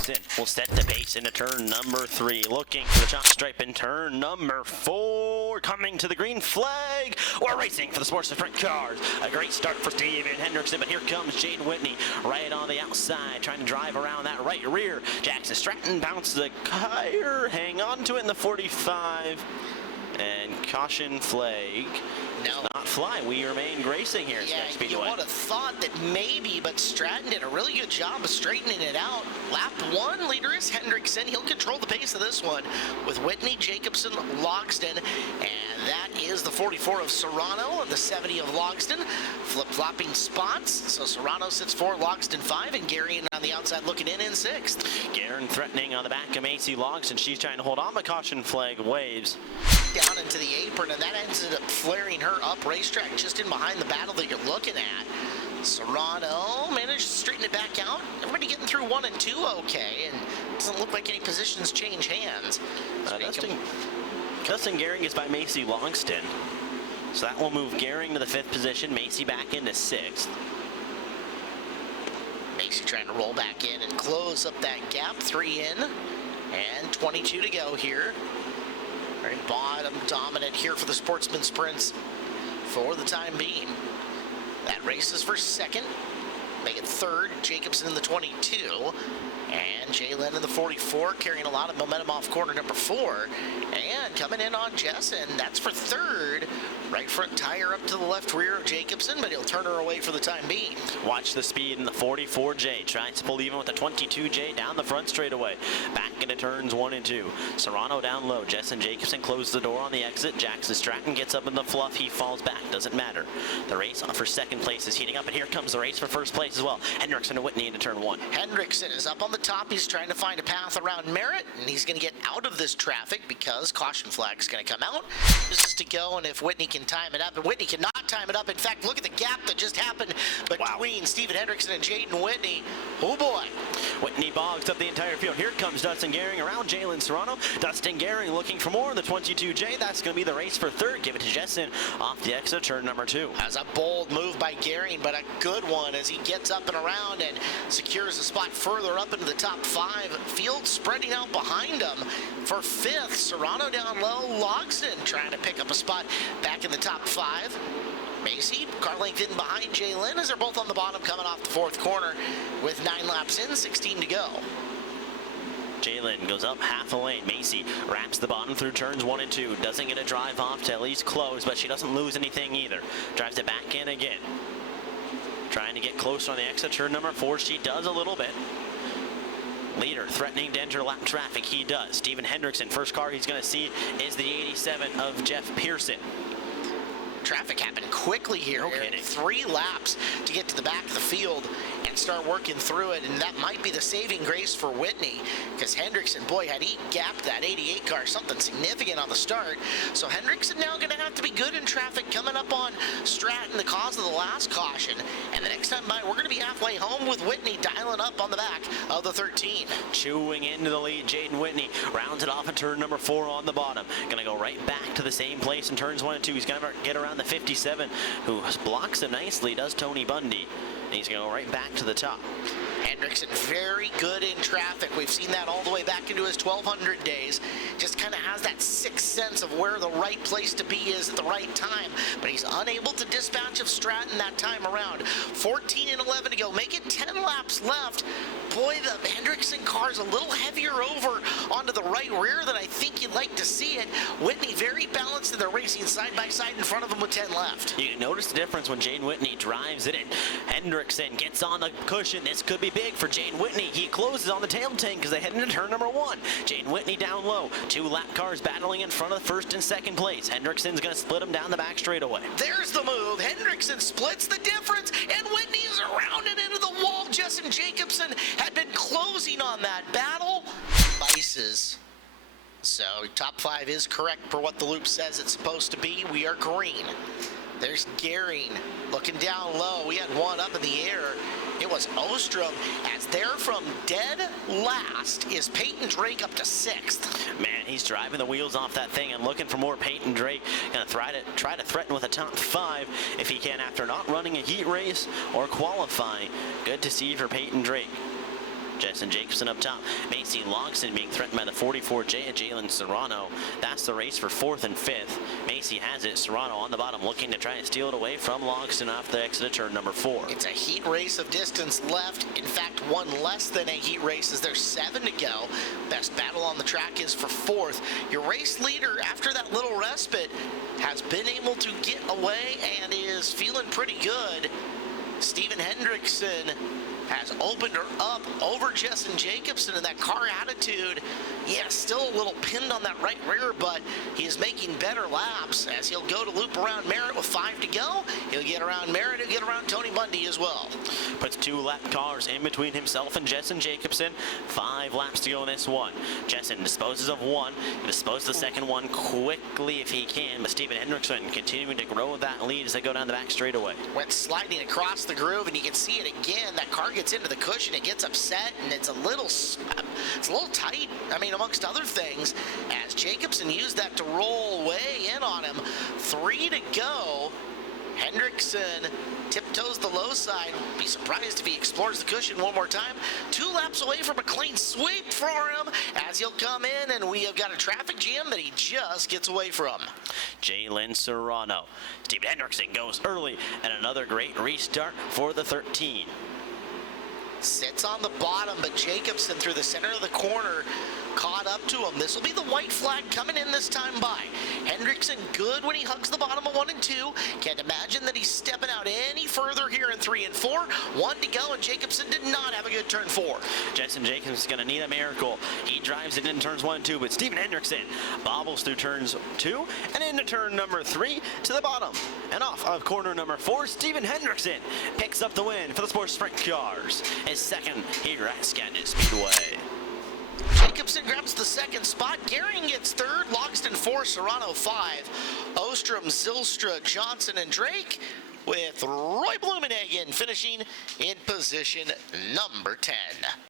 Hendrickson will set the pace into turn number 3. Looking for the chalk stripe in turn number 4. Coming to the green flag. We're racing for the Sportsman sprint cars. A great start for Steven Hendrickson, but here comes Jaden Whitney right on the outside, trying to drive around that right rear. Jackson Stratton bounced the tire, hang on to it in the 45. And caution flag does not fly. We remain racing here at Skagit Speedway. You would have thought that maybe, but Stratton did a really good job of straightening it out. Lap 1, leader is Hendrickson. He'll control the pace of this one with Whitney, Jacobson, Logston, and that is the 44 of Serrano and the 70 of Logston. Flip-flopping spots. So Serrano sits 4, Logston 5, and Gary on the outside looking in 6th. Garen threatening on the back of Macy Logston. She's trying to hold on, but caution flag waves. Down into the apron, and that ended up flaring her up racetrack just in behind the battle that you're looking at. Serrano managed to straighten it back out. Everybody getting through 1 and 2 okay, and doesn't look like any positions change hands. Dustin Gehring is by Macy Logston. So that will move Gehring to the 5th position, Macy back into 6th. Macy trying to roll back in and close up that gap. 3 in, and 22 to go here. Very bottom dominant here for the Sportsman sprints for the time being. That race is for 2nd. Make it 3rd. Jacobson in the 22. And Jalen in the 44, carrying a lot of momentum off corner number 4. And coming in on Jessen, that's for 3rd. Right front tire up to the left rear of Jacobson, but he'll turn her away for the time being. Watch the speed in the 44J. Tries to pull even with the 22J down the front straightaway. Back into turns 1 and 2. Serrano down low. Jessen Jacobson closes the door on the exit. Jackson Stratton gets up in the fluff. He falls back. Doesn't matter. The race for 2nd place is heating up, and here comes the race for 1st place as well. Hendrickson and Whitney into turn 1. Hendrickson is up on the top. He's trying to find a path around Merritt, and he's going to get out of this traffic because caution flag is going to come out. This is to go, and if Whitney can time it up, and Whitney cannot time it up. In fact, look at the gap that just happened between Steven Hendrickson and Jaden Whitney. Oh boy. Whitney bogs up the entire field. Here comes Dustin Gehring around Jalen Serrano. Dustin Gehring looking for more in the 22J. That's going to be the race for 3rd. Give it to Jessen off the exit, turn number 2. That's a bold move by Gehring, but a good one as he gets up and around and secures a spot further up into the top 5. Field spreading out behind him for 5th. Serrano down low. Logston trying to pick up a spot back in the top 5. Macy, car length in behind Jalen as they're both on the bottom coming off the 4th corner with 9 laps in, 16 to go. Jalen goes up half a lane. Macy wraps the bottom through turns 1 and 2. Doesn't get a drive off till he's closed, but she doesn't lose anything either. Drives it back in again. Trying to get closer on the exit turn number 4. She does a little bit. Leader threatening to enter lap traffic. He does. Steven Hendrickson, first car he's going to see is the 87 of Jeff Pearson. Traffic happened quickly here. No kidding. 3 laps to get to the back of the field and start working through it, and that might be the saving grace for Whitney, because Hendrickson, boy, had he gapped that 88 car, something significant on the start. So Hendrickson now going to have to be good in traffic coming up on Stratton, the cause of the last caution. And the next time by, we're going to be halfway home with Whitney dialing up on the back of the 13. Chewing into the lead, Jaden Whitney rounds it off in turn number 4 on the bottom. Going to go right back to the same place in turns 1 and 2. He's going to get around the 57, who blocks him nicely, does Tony Bundy. And he's going to go right back to the top. Hendrickson very good in traffic. We've seen that all the way back into his 1200 days. Just kind of has that sixth sense of where the right place to be is at the right time. But he's unable to dispatch of Stratton that time around. 14 and 11 to go. Make it 10 laps left. Boy, the Hendrickson car's a little heavier over onto the right rear than I think you'd like to see it. Whitney very balanced, and they're racing side by side in front of him with 10 left. You can notice the difference when Jane Whitney drives it in. Hendrickson gets on the cushion. This could be big for Jane Whitney. He closes on the tail tank because they head into turn number 1. Jane Whitney down low. 2 lap cars battling in front of the first and second place. Hendrickson's going to split them down the back straightaway. There's the move. Hendrickson splits the difference, and Whitney is around and into the wall. Jessen Jacobson had been closing on that battle. Vices. So top 5 is correct for what the loop says it's supposed to be. We are green. There's Gehring looking down low. We had one up in the air. It was Ostrom. As there from dead last is Peyton Drake up to 6th. Man, he's driving the wheels off that thing and looking for more Peyton Drake. Gonna try to threaten with a top 5 if he can after not running a heat race or qualifying. Good to see for Peyton Drake. Justin Jacobson up top. Macy Logston being threatened by the 44J of Jalen Serrano. That's the race for 4th and 5th. Macy has it. Serrano on the bottom looking to try and steal it away from Logston off the exit of turn number 4. It's a heat race of distance left. In fact, one less than a heat race as there's 7 to go. Best battle on the track is for 4th. Your race leader, after that little respite, has been able to get away and is feeling pretty good. Steven Hendrickson has opened her up over Justin Jacobson, and that car attitude, yeah, still a little pinned on that right rear, but he is making better laps as he'll go to loop around Merritt with 5 to go. He'll get around Merritt, he'll get around Tony Bundy as well. Puts 2 lap cars in between himself and Justin Jacobson. 5 laps to go in this one. Justin disposes of one, disposes the second one quickly if he can, but Steven Hendrickson continuing to grow that lead as they go down the back straightaway. Went sliding across the groove, and you can see it again. That car gets into the cushion, it gets upset, and it's a little tight. I mean, amongst other things, as Jacobson used that to roll way in on him. 3 to go. Hendrickson tiptoes the low side. Be surprised if he explores the cushion one more time. 2 laps away from a clean sweep for him as he'll come in, and we have got a traffic jam that he just gets away from. Jalen Serrano. Steven Hendrickson goes early, and another great restart for the 13. Sits on the bottom, but Jacobson through the center of the corner caught up to him. This will be the white flag coming in this time by. Hendrickson good when he hugs the bottom of 1 and 2. Can't imagine that he's stepping out any further here in 3 and 4. 1 to go, and Jacobson did not have a good turn 4. Justin Jacobson is going to need a miracle. He drives it in turns 1 and 2, but Steven Hendrickson bobbles through turns 2 and into turn number 3 to the bottom. And off of corner number 4, Steven Hendrickson picks up the win for the Sports Sprint Cars. His second here at Skagit Speedway. Jacobson grabs the 2nd spot. Gehring gets 3rd. Logston 4. Serrano 5. Ostrom, Zylstra, Johnson, and Drake, with Roy Blumenhagen finishing in position number 10.